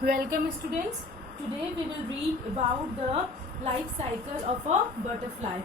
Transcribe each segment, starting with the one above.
Welcome students. Today we will read about the life cycle of a butterfly.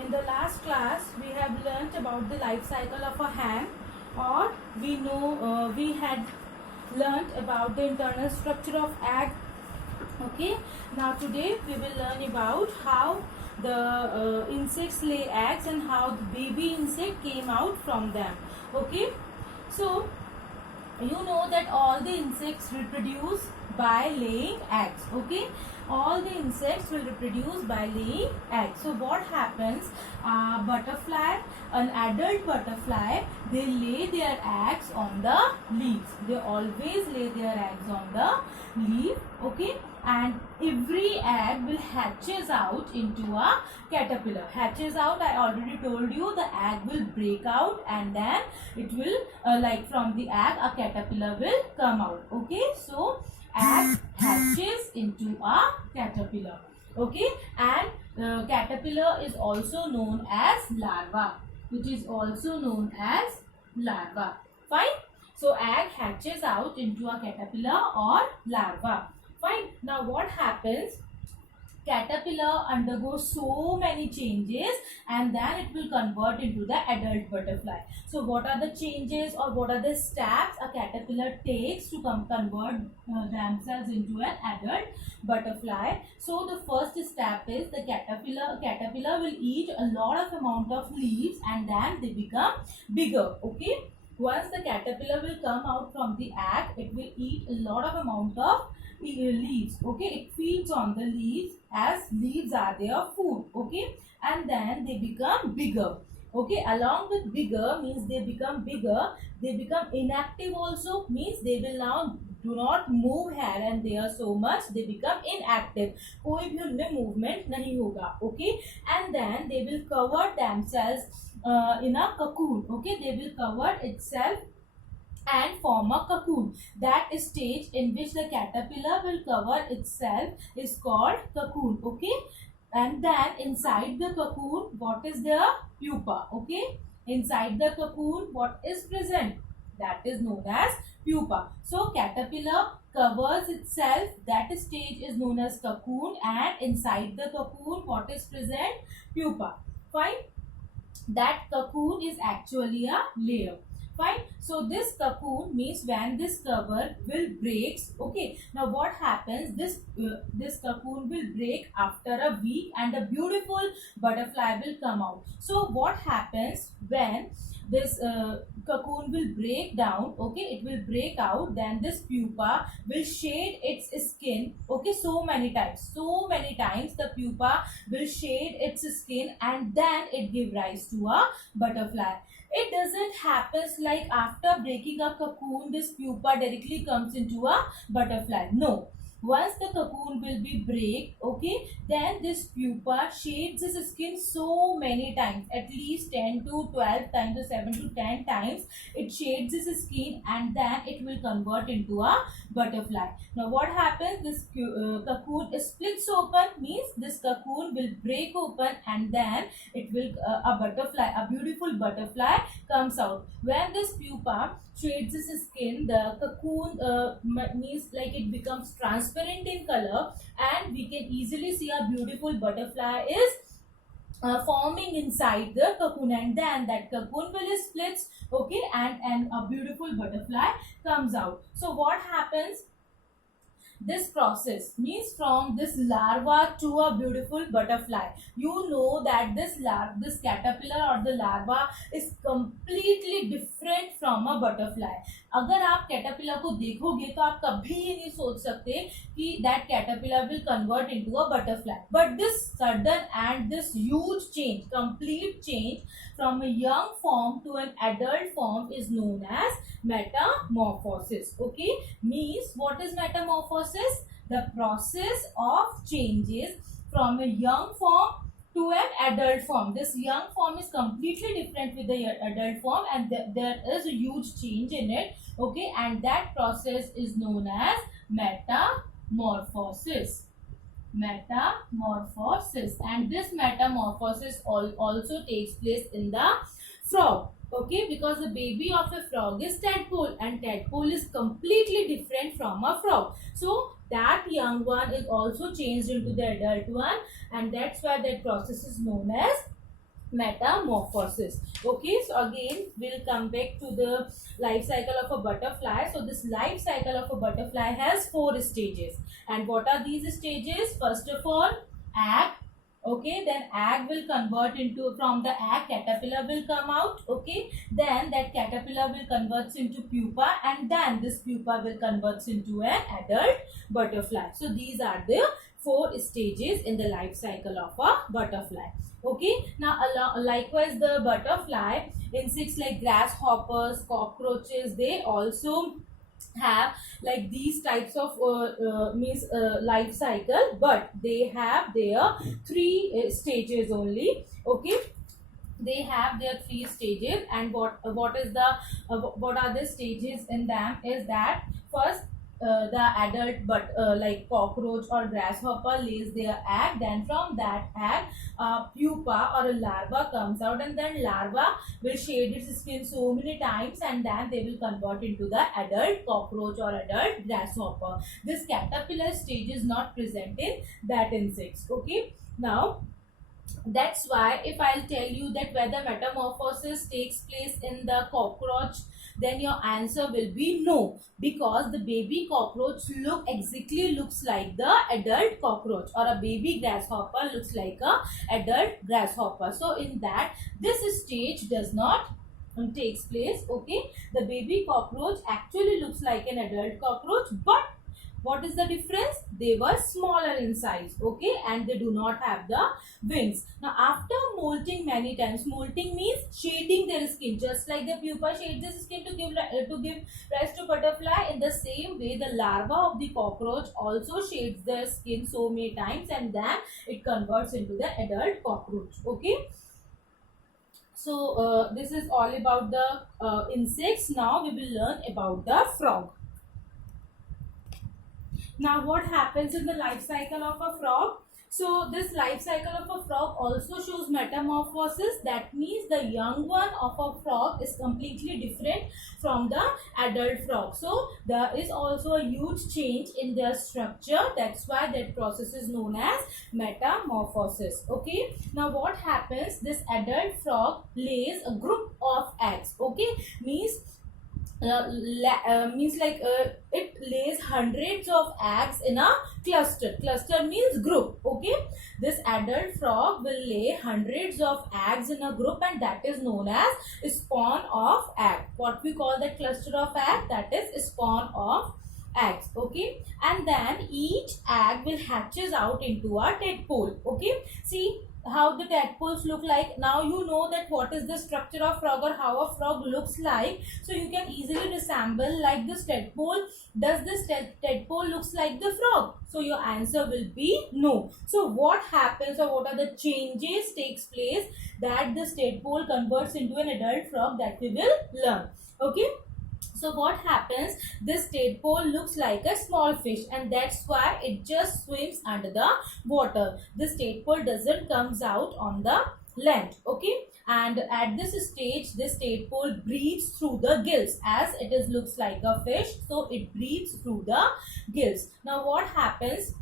In the last class we have learnt about the life cycle of a hen, or we had learnt about the internal structure of egg. Okay. Now today we will learn about how the insects lay eggs and how the baby insect came out from them. Okay. So you know that all the insects reproduce by laying eggs. Okay, all the insects will reproduce by laying eggs. So what happens, butterfly, an adult butterfly, they lay their eggs on the leaves. They always lay their eggs on the leaf. Okay, and every egg will hatches out into a caterpillar. Hatches out, I already told you, the egg will break out and then it will like from the egg a caterpillar will come out. Okay, so egg hatches into a caterpillar. Okay, and caterpillar is also known as larva, which is also known as larva. Fine. So egg hatches out into a caterpillar or larva. Fine. Now what happens? Caterpillar undergoes so many changes and then it will convert into the adult butterfly. So what are the changes or what are the steps a caterpillar takes to convert themselves into an adult butterfly? So the first step is the caterpillar will eat a lot of amount of leaves and then they become bigger. Okay, once the caterpillar will come out from the egg, it will eat a lot of amount of leaves. Okay, it feeds on the leaves as leaves are their food. Okay, and then they become bigger. Okay, along with bigger means they become bigger, they become inactive also, means they will now do not move here and there so much, they become inactive, कोई भी उनमें movement नहीं होगा. Okay, and then they will cover themselves in a cocoon. Okay, they will cover itself and form a cocoon. That stage in which the caterpillar will cover itself is called cocoon. Okay, and then inside the cocoon, what is the pupa? Okay, inside the cocoon, what is present? That is known as pupa. So caterpillar covers itself, that stage is known as cocoon, and inside the cocoon, what is present? Pupa. Fine. That cocoon is actually a layer. Fine. So this cocoon means when this cover will breaks. Okay, now what happens, this cocoon will break after a week and a beautiful butterfly will come out. So what happens when this cocoon will break down? Okay, it will break out, then this pupa will shade its skin. Okay, so many times the pupa will shade its skin and then it give rise to a butterfly. It doesn't happen like after breaking a cocoon this pupa directly comes into a butterfly. No, once the cocoon will be break, okay, then this pupa shades its skin so many times, at least 10 to 12 times or 7 to 10 times it shades its skin and then it will convert into a butterfly. Now what happens, this cocoon splits open, means this cocoon will break open and then it will a butterfly, a beautiful butterfly comes out. When this pupa shades its skin, the cocoon means like it becomes transparent in color and we can easily see a beautiful butterfly is forming inside the cocoon, and then that cocoon will splits. Okay, and a beautiful butterfly comes out. So what happens, this process means from this larva to a beautiful butterfly, you know that this caterpillar or the larva is completely different from a butterfly. अगर आप caterpillar को देखोगे तो आप कभी ये नहीं सोच सकते कि that caterpillar will convert into a butterfly. But this sudden and this huge change, complete change from a young form to an adult form is known as metamorphosis. Okay, means what is metamorphosis? The process of changes from a young form to an adult form. This young form is completely different with the adult form and there is a huge change in it. Okay, and that process is known as metamorphosis. Metamorphosis, and this metamorphosis also takes place in the frog. Okay, because the baby of a frog is tadpole, and tadpole is completely different from a frog. So that young one is also changed into the adult one, and that's why that process is known as metamorphosis. Okay, so again we'll come back to the life cycle of a butterfly. So this life cycle of a butterfly has 4 stages, and what are these stages? First of all, egg. Okay, then egg will convert into, from the egg caterpillar will come out. Okay, then that caterpillar will convert into pupa, and then this pupa will convert into an adult butterfly. So these are the 4 stages in the life cycle of a butterfly. Okay, now likewise the butterfly, insects like grasshoppers, cockroaches, they also have like these types of means life cycle, but they have their 3 stages only. Okay, they have their 3 stages, and what is the what are the stages in them is that first, the adult but like cockroach or grasshopper lays their egg. Then from that egg, pupa or a larva comes out, and then larva will shade its skin so many times, and then they will convert into the adult cockroach or adult grasshopper. This caterpillar stage is not present in that insects. Okay, now that's why if I'll tell you that whether metamorphosis takes place in the cockroach, then your answer will be no, because the baby cockroach looks like the adult cockroach, or a baby grasshopper looks like a adult grasshopper. So in that, this stage does not takes place. Okay, the baby cockroach actually looks like an adult cockroach, but what is the difference? They were smaller in size. Okay, and they do not have the wings. Now after molting many times, molting means shading their skin, just like the pupa shades its skin to give rise to butterfly. In the same way, the larva of the cockroach also shades their skin so many times, and then it converts into the adult cockroach. Okay, so this is all about the insects. Now we will learn about the frog. Now what happens in the life cycle of a frog? So this life cycle of a frog also shows metamorphosis. That means the young one of a frog is completely different from the adult frog. So there is also a huge change in their structure. That's why that process is known as metamorphosis. Okay. Now what happens? This adult frog lays a group of eggs. Okay. Means like it lays hundreds of eggs in a cluster means group. Okay, this adult frog will lay hundreds of eggs in a group, and that is known as spawn of egg. What we call that cluster of egg, that is spawn of eggs. Okay, and then each egg will hatches out into a tadpole. Okay, see how the tadpoles look like. Now you know that what is the structure of frog or how a frog looks like, so you can easily resemble like this tadpole. Does this tadpole looks like the frog? So your answer will be no. So what happens, or what are the changes takes place that this tadpole converts into an adult frog, that we will learn. Okay, so what happens, this tadpole looks like a small fish, and that's why it just swims under the water. This tadpole doesn't comes out on the land. Okay, and at this stage, this tadpole breathes through the gills, as it is looks like a fish, so it breathes through the gills. Now what happens,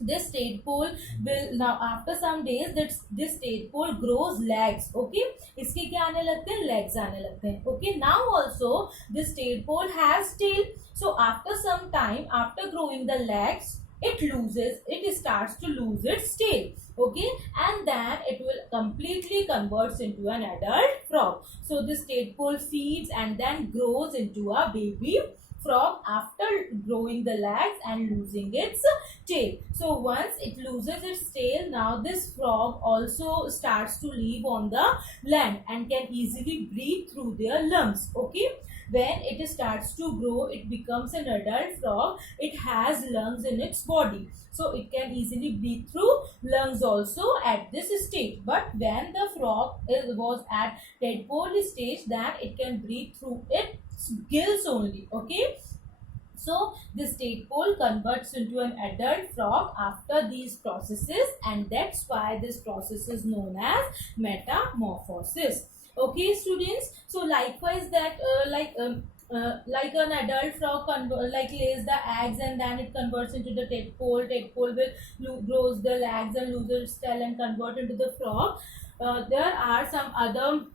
this tadpole will, now after some days, this tadpole grows legs. Okay, इसके क्या आने लगते हैं? Legs आने लगते हैं. Okay, now also this tadpole has tail. So after some time, after growing the legs, it starts to lose its tail. Okay, and then it will completely converts into an adult frog. So this tadpole feeds and then grows into a baby frog after growing the legs and losing its tail. So once it loses its tail, now this frog also starts to live on the land and can easily breathe through their lungs. Okay, when it starts to grow, it becomes an adult frog. It has lungs in its body, so it can easily breathe through lungs also at this stage. But when the frog was at tadpole stage, then it can breathe through its gills only. Okay, so this tadpole converts into an adult frog after these processes, and that's why this process is known as metamorphosis. Okay, students. So likewise, that like an adult frog like lays the eggs and then it converts into the tadpole. Tadpole will grows the legs and loses its tail and convert into the frog. There are some other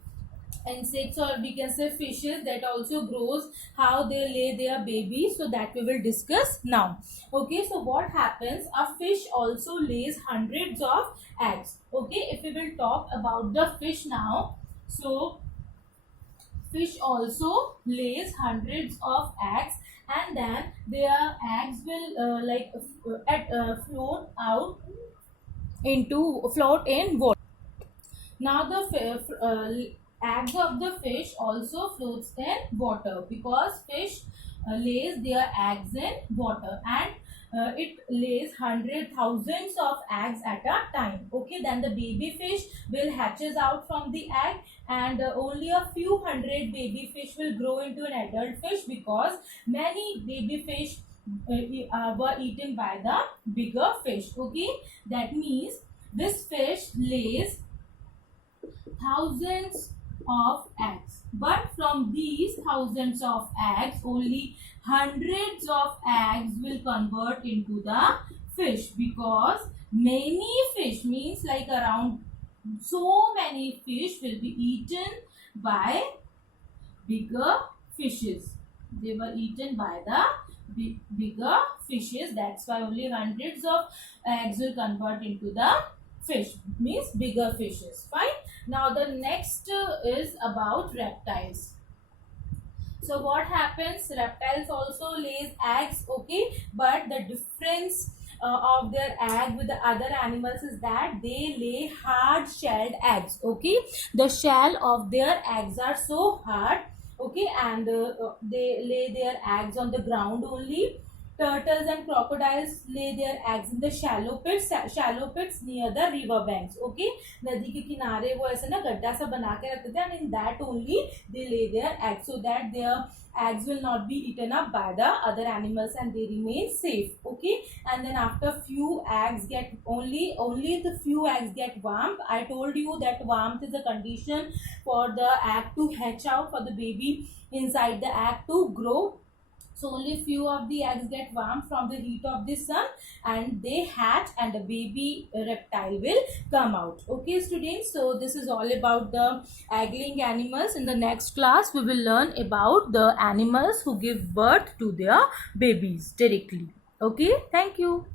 insects, or we can say fishes, that also grows how they lay their babies, so that we will discuss now. Okay, so what happens, a fish also lays hundreds of eggs. Okay, if we will talk about the fish now, so fish also lays hundreds of eggs, and then their eggs will float in water. Now the eggs of the fish also floats in water, because fish lays their eggs in water, and it lays hundred thousands of eggs at a time. Okay, then the baby fish will hatches out from the egg, and only a few hundred baby fish will grow into an adult fish, because many baby fish were eaten by the bigger fish. Okay, that means this fish lays thousands of eggs, but from these thousands of eggs only hundreds of eggs will convert into the fish, because many fish means like around so many fish will be eaten by bigger fishes. They were eaten by the bigger fishes. That's why only hundreds of eggs will convert into the fish, means bigger fishes. Fine. Now the next is about reptiles. So what happens, reptiles also lays eggs. Okay, but the difference of their egg with the other animals is that they lay hard shelled eggs. Okay, the shell of their eggs are so hard. Okay, and they lay their eggs on the ground only. Turtles and crocodiles lay their eggs in the shallow pits near the river banks. Okay, नदी के किनारे वो ऐसे ना गड्ढा सा बना के रखते थे, and in that only they lay their eggs, so that their eggs will not be eaten up by the other animals and they remain safe. Okay, and then after few eggs get only the few eggs get warmed. I told you that warmth is a condition for the egg to hatch out, for the baby inside the egg to grow. So only few of the eggs get warm from the heat of the sun, and they hatch, and the baby reptile will come out. Okay, students, so this is all about the egg-laying animals. In the next class we will learn about the animals who give birth to their babies directly. Okay, thank you.